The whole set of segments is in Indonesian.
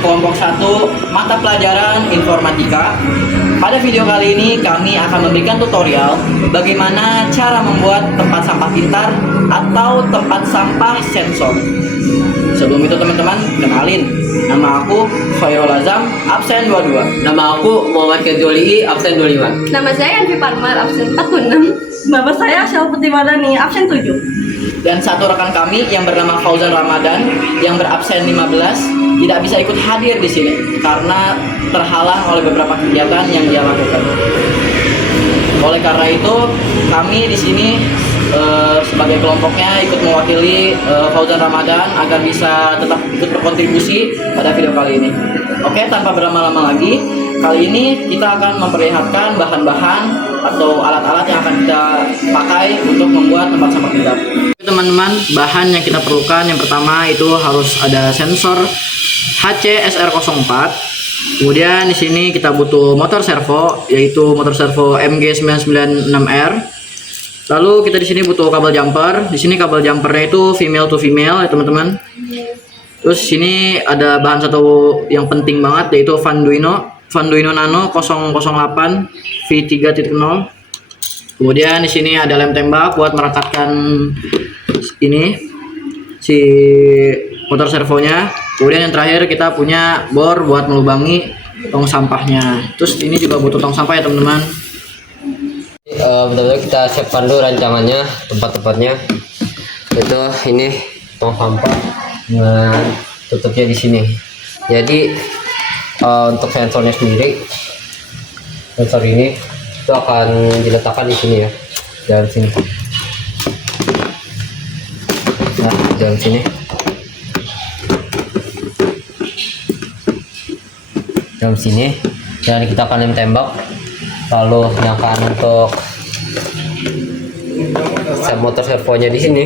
kelompok 1 mata pelajaran informatika. Pada video kali ini kami akan memberikan tutorial bagaimana cara membuat tempat sampah pintar atau tempat sampah sensor. Sebelum itu teman-teman, kenalin, nama aku Khairul Azam, absen 22. Nama aku Muhammad Kejuali, absen 25. Nama saya Anfi Parmar, absen 46. Nama saya Syal Putih Madani, absen 7. Dan satu rekan kami yang bernama Fauzan Ramadan yang berabsen 15 tidak bisa ikut hadir di sini karena terhalang oleh beberapa kegiatan yang dia lakukan. Oleh karena itu, kami di sini sebagai kelompoknya ikut mewakili Fauzan Ramadan agar bisa tetap ikut berkontribusi pada video kali ini. Oke, tanpa berlama-lama lagi, kali ini kita akan memperlihatkan bahan-bahan atau alat-alat yang akan kita pakai untuk membuat tempat sampah pintar. Teman-teman, bahan yang kita perlukan yang pertama itu harus ada sensor HC-SR04. Kemudian di sini kita butuh motor servo, yaitu motor servo MG996R. Lalu kita di sini butuh kabel jumper. Di sini kabel jumpernya itu female to female ya teman-teman. Terus sini ada bahan satu yang penting banget, yaitu Vanduino Nano 008 V3.0. Kemudian di sini ada lem tembak buat merekatkan ini si motor servonya. Kemudian yang terakhir kita punya bor buat melubangi tong sampahnya. Terus ini juga butuh tong sampah ya teman-teman. Bentar-bentar kita siapkan dulu rancangannya, tempat-tempatnya. Itu ini tong sampah dengan tutupnya di sini. Jadi untuk sensornya sendiri, sensor ini itu akan diletakkan di sini ya, dalam sini. Nah, dalam sini. Dalam sini, dan kita akan lem tembak. Lalu nyalakan untuk motor servonya di sini.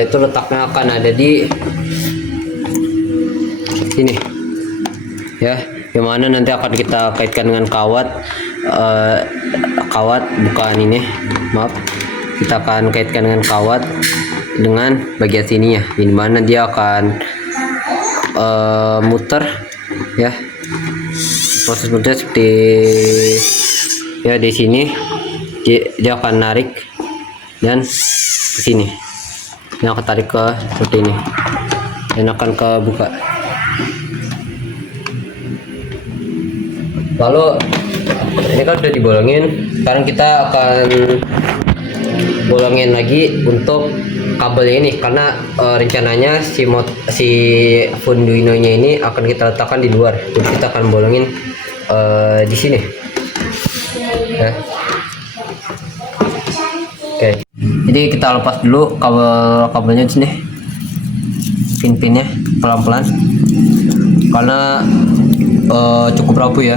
Itu letaknya akan ada di sini ya, yang mana nanti akan kita kaitkan dengan kawat. Kawat bukan ini, maaf, kita akan kaitkan dengan kawat dengan bagian sininya, di mana dia akan muter ya, proses muter seperti ya, di sini dia akan narik dan ke sini, yang akan tarik ke seperti ini dan akan kebuka. Lalu ini kan sudah dibolongin, sekarang kita akan bolongin lagi untuk kabelnya ini, karena rencananya si Vanduino nya ini akan kita letakkan di luar, jadi kita akan bolongin di sini ya. Oke, jadi kita lepas dulu kabelnya di sini, pin-pinnya pelan-pelan karena cukup rapuh ya.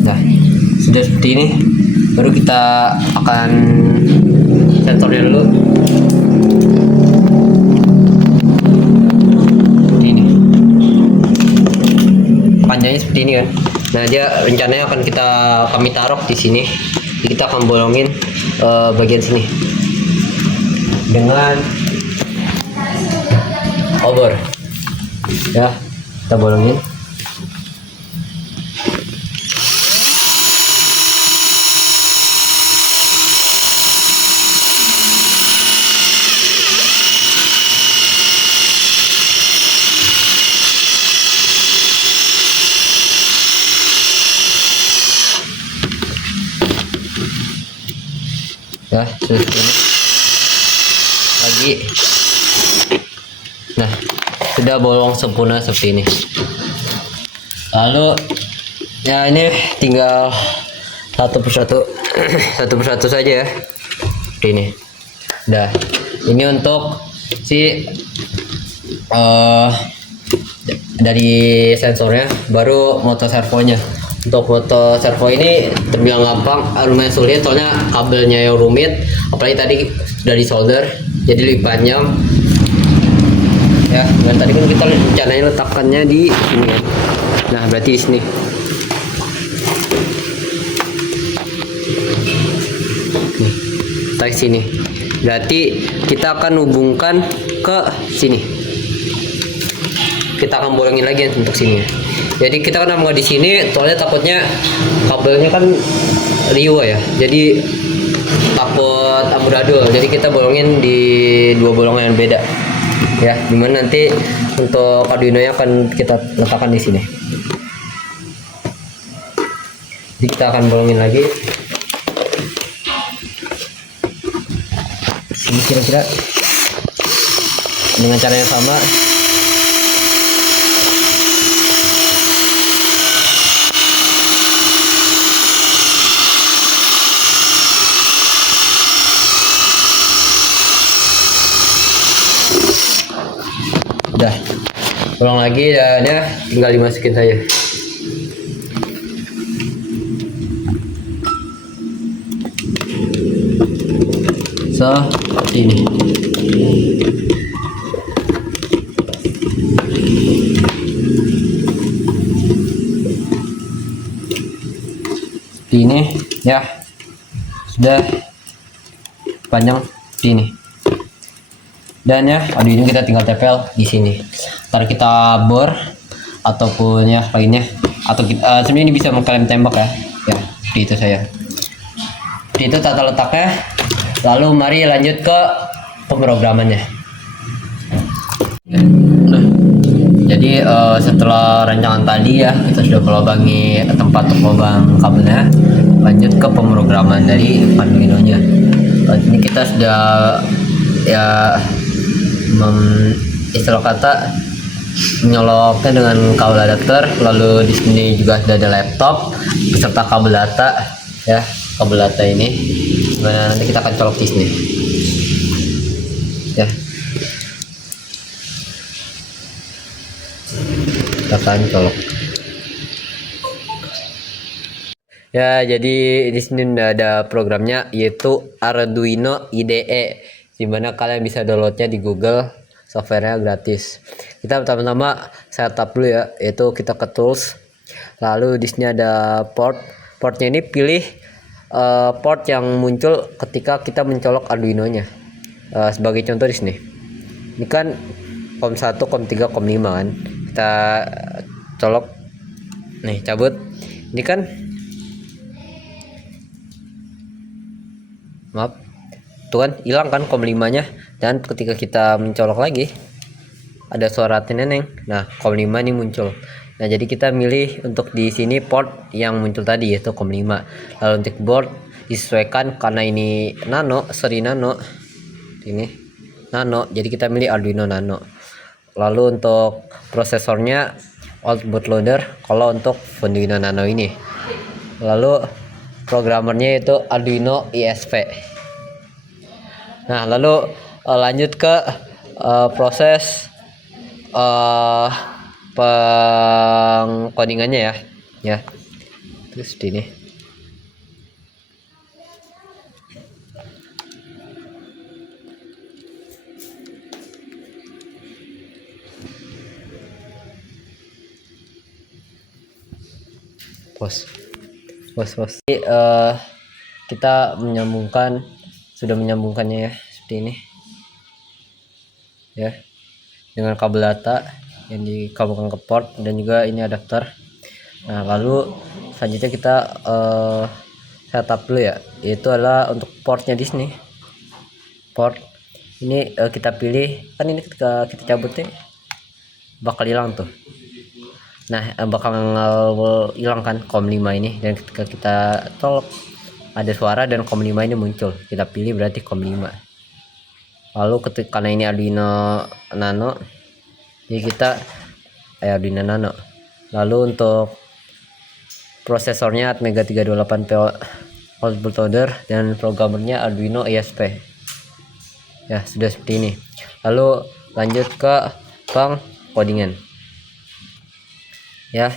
Nah, sudah seperti ini, baru kita akan sensornya dulu. Ini panjangnya seperti ini kan. Nah, dia rencananya akan kami taruh di sini. Jadi kita akan bolongin bagian sini dengan obor ya, kita bolongin. Ya, seperti ini lagi. Nah, sudah bolong sempurna seperti ini. Lalu ya, ini tinggal satu persatu saja ya, seperti ini. Nah, ini untuk si dari sensornya, baru motor servonya. Untuk motor servo ini terbilang gampang, lumayan sulit soalnya kabelnya yang rumit, apalagi tadi sudah disolder jadi lebih panjang ya. Dan tadi kan kita rencananya letakkannya di sini ya. Nah, berarti di sini. Nih, tarik sini. Berarti kita akan hubungkan ke sini. kita akan bolongin lagi untuk sini. Jadi kita kan mau di sini, soalnya takutnya kabelnya kan riuh ya. Jadi takut amburadul. Jadi kita bolongin di dua bolongan yang beda. Ya, dimana nanti untuk Arduino-nya akan kita letakkan di sini. Jadi kita akan bolongin lagi. Sini kira-kira dengan cara yang sama. Udah bolong lagi dan ya tinggal dimasukin saja. Seperti ini. Seperti ini ya, sudah panjang seperti ini. Dan ya Arduino kita tinggal tempel di sini. Ntar kita bor ataupun ya lainnya, atau kita sebenarnya ini bisa mengklaim tembak ya. Ya seperti itu saya. Seperti itu tata letaknya. Lalu mari lanjut ke pemrogramannya. Nah, jadi setelah rancangan tadi ya, kita sudah melubangi tempat untuk lubang kabelnya. Lanjut ke pemrograman dari Arduino-nya. Ini kita sudah ya istilah kata menyoloknya dengan kabel adapter. Lalu di sini juga sudah ada laptop beserta kabel data ya, kabel data ini. Nah, nanti kita akan colok di sini ya, kita akan colok ya. Jadi di sini udah ada programnya, yaitu Arduino IDE, dimana kalian bisa downloadnya di Google, softwarenya gratis. Kita pertama-tama setup dulu ya, yaitu kita ke tools, lalu di sini ada portnya ini pilih port yang muncul ketika kita mencolok Arduino-nya. Sebagai contoh di sini, ini kan COM 1, COM 3, COM 5 kan. Kita colok nih, cabut. Ini kan maaf tuh kan hilang kan COM 5 nya, dan ketika kita mencolok lagi ada suara neneng. Nah COM 5 ini muncul. Nah jadi kita milih untuk di sini port yang muncul tadi, yaitu COM 5. Lalu untuk board disesuaikan, karena ini nano, seri nano, ini nano, jadi kita milih Arduino Nano. Lalu untuk prosesornya old bootloader kalau untuk Arduino Nano ini. Lalu programmernya itu Arduino ISP. Nah lalu lanjut ke proses pengkodingannya ya. Terus ini pos. Ini, kita sudah menyambungkannya ya, seperti ini ya, dengan kabel data yang dikabelkan ke port, dan juga ini adapter. Nah lalu selanjutnya kita setup dulu ya, yaitu adalah untuk portnya di sini. Port ini kita pilih, kan ini ketika kita cabut nih bakal hilang tuh. Nah bakal hilang kan COM 5 ini, dan ketika kita tolak ada suara dan COM 5 ini muncul, kita pilih berarti COM 5. Lalu karena ini Arduino Nano, jadi kita Arduino Nano. Lalu untuk prosesornya Atmega 328P old bootloader, dan programmernya Arduino ISP ya, sudah seperti ini. Lalu lanjut ke pengkodingan ya.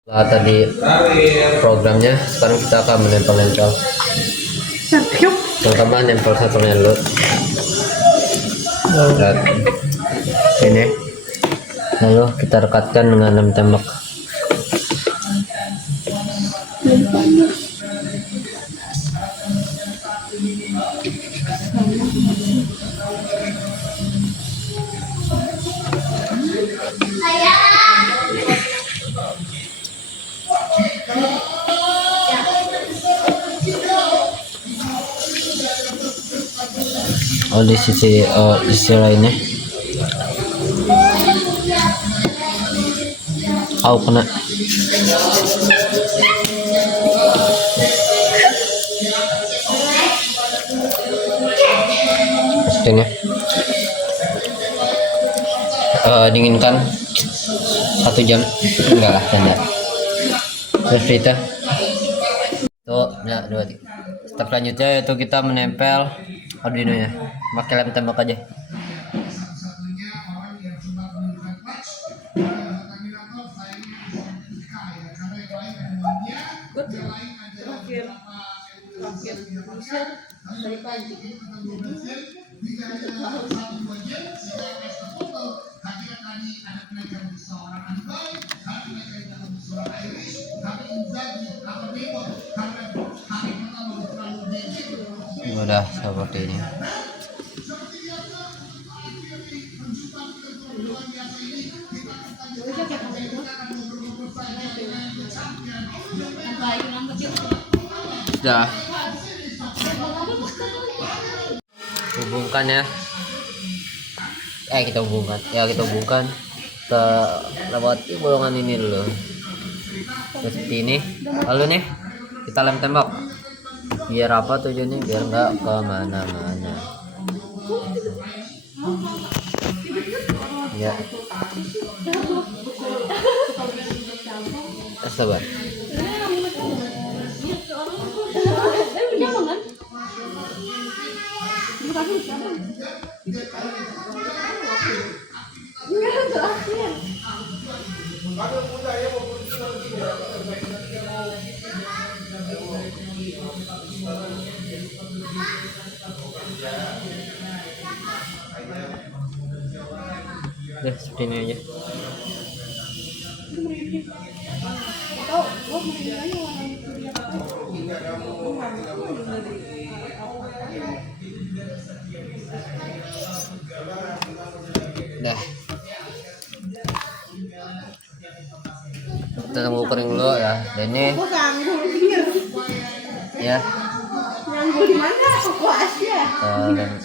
Setelah tadi programnya, sekarang kita akan menempel-nempel. Pertama nempel satunya dulu. Dan ini. Lalu kita rekatkan dengan lem tembak. Oh, di sisi lainnya. Kena. Ini dinginkan 1 jam. Enggak lah, canda. Terus kita tuh, ya, 2, 3. Step selanjutnya yaitu kita menempel Arduino nya pakai lem tembak aja. Udah seperti ini. Sudah. Hubungkan ya. Kita hubungkan. Ya, kita hubungkan ke lewati bolongan ini dulu. Seperti ini. Lalu nih kita lem tembak. Biar apa tujuannya? Biar nggak kemana-mana. Ya. Sabar. Udah seperti ini aja. Dah. Kita tunggu kering dulu ya. Dan ini ya. Nganggur di mana? Aku Asia. Dan ya.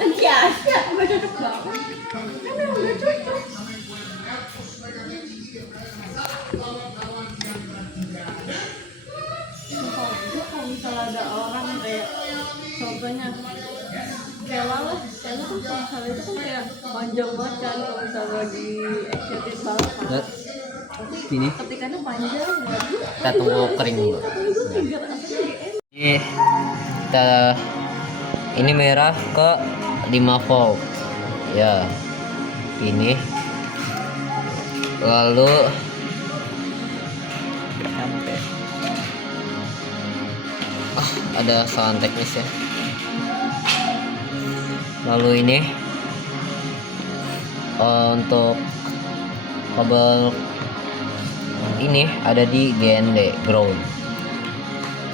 Anci Asia, udah cocok banget. Udah cocok. Kalau misalnya ada orang kayak contohnya Kela lah, Kela kan kalau misalnya itu kan kayak panjang banget kan kalau misalnya lagi excited banget kan. Lihat. Ini Ketikanya panjang banget. kita tunggu kering dulu. Ini merah ke 5 volt ya, ini lalu ada kesalahan teknis ya. Lalu ini untuk kabel ini ada di GND ground,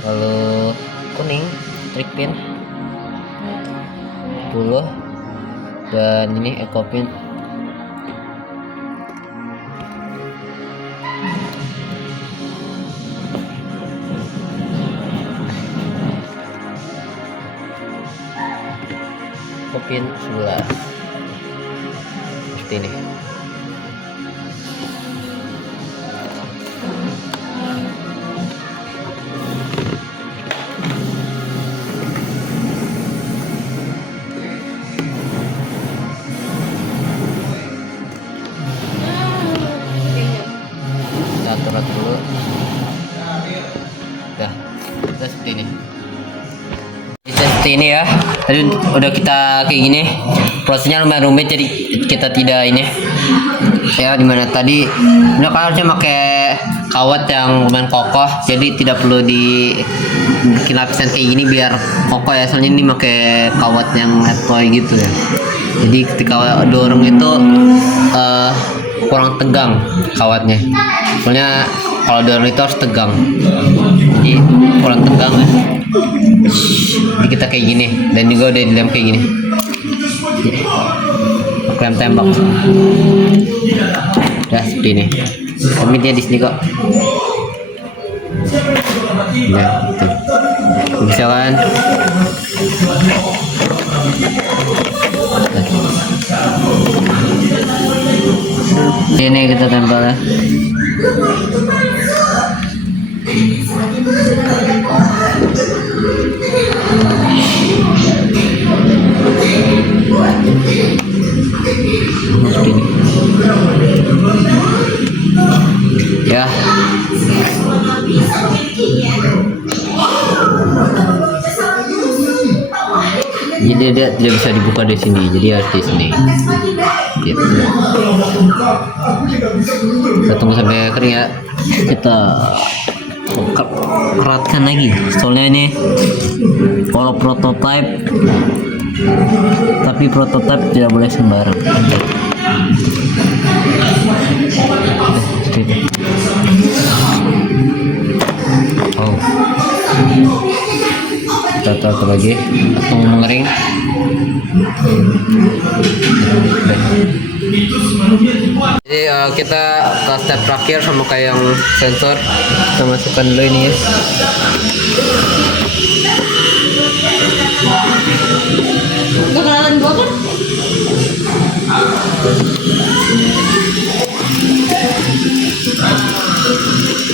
lalu kuning trik pin 10 dan ini eco pin. Pin 11 seperti ini. Kita atur dulu. Udah seperti ini. Seperti ini ya. Tadi udah kita kayak gini. Prosesnya lumayan rumit, jadi kita tidak ini ya dimana tadi udah kan harusnya pakai kawat yang lumayan kokoh, jadi tidak perlu bikin lapisan kayak gini biar kokoh ya, soalnya ini pakai kawat yang toy gitu ya, jadi ketika dorong itu kurang tegang kawatnya, soalnya kalau dorong itu harus tegang, jadi kurang tegang ya. Jadi kita kayak gini, dan juga udah dilem kayak gini, lem tembak ya seperti ini. Kami dia di sini kok ya gitu. Bisa kan ini kita tempel ya. Seperti ini. Ya. Jadi dia tidak bisa dibuka di sini, jadi harus di sini. Gitu. Kita tunggu sampai kering ya. Kita keratkan lagi. Soalnya ini kalau prototype, tapi prototype tidak boleh sembarang. Oh, kita taruh lagi, tunggu mengering. Jadi kita ke step terakhir sama kayak yang sensor, kita masukkan dulu ini ya. Kenalan gua kan?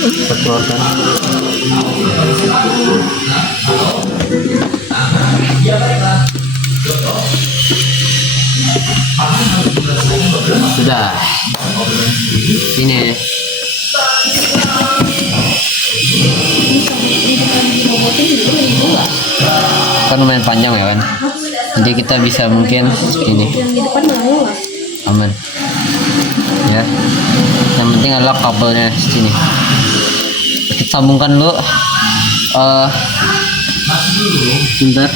Semprotan. Sudah. Ini. Kan lumayan panjang ya kan. Jadi kita bisa mungkin ini. Yang di depan mau lah. Aman. Ya. Yang penting adalah kabelnya sini. Kita sambungkan dulu. Bentar.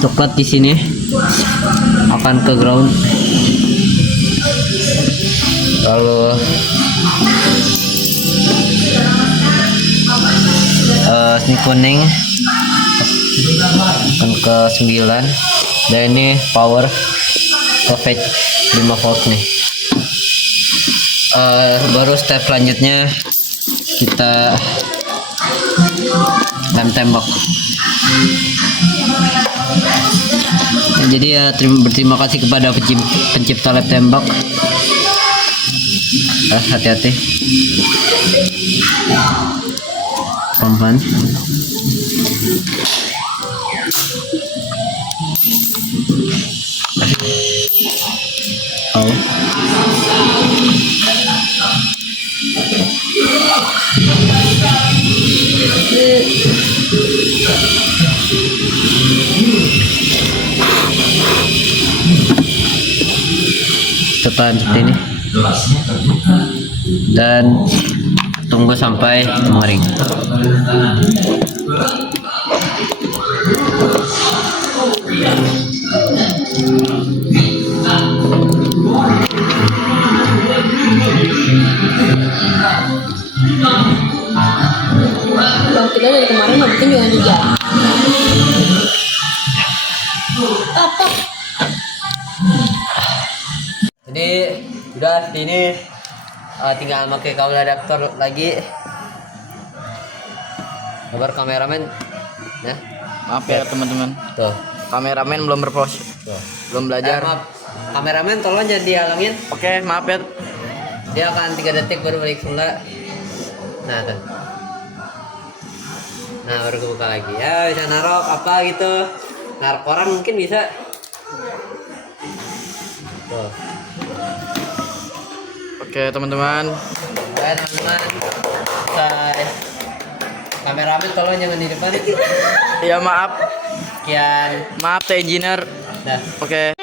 Coklat di sini akan ke ground, lalu ini kuning akan ke 9, dan ini power ke 5 volt nih. Baru step selanjutnya kita lem tembak. Jadi ya berterima kasih kepada pencipta lem tembak. Hati-hati, pelan-pelan. Oh. Tekan seperti ini dan tunggu sampai mengering. Bang kita dari kemarin mungkin juga. Apa? Jadi udah ini tinggal pakai kabel adaptor lagi. Kabar kameramen, ya. Maaf ya teman-teman, Tuh, kameramen belum berproses, tuh. belum belajar. Maaf, kameramen tolong jangan dihalangin. Oke, maaf ya. Dia akan 3 detik baru balik semula. Nah, tuh. Nah, baru kebuka lagi. Ya, bisa naruh apa gitu. Naruh koran mungkin bisa. Tuh. Oke teman-teman, Oke teman-teman, selesai. Kameramen tolong jangan di depan. Ya maaf, Sekian. maaf tuh engineer. Dah. Oke.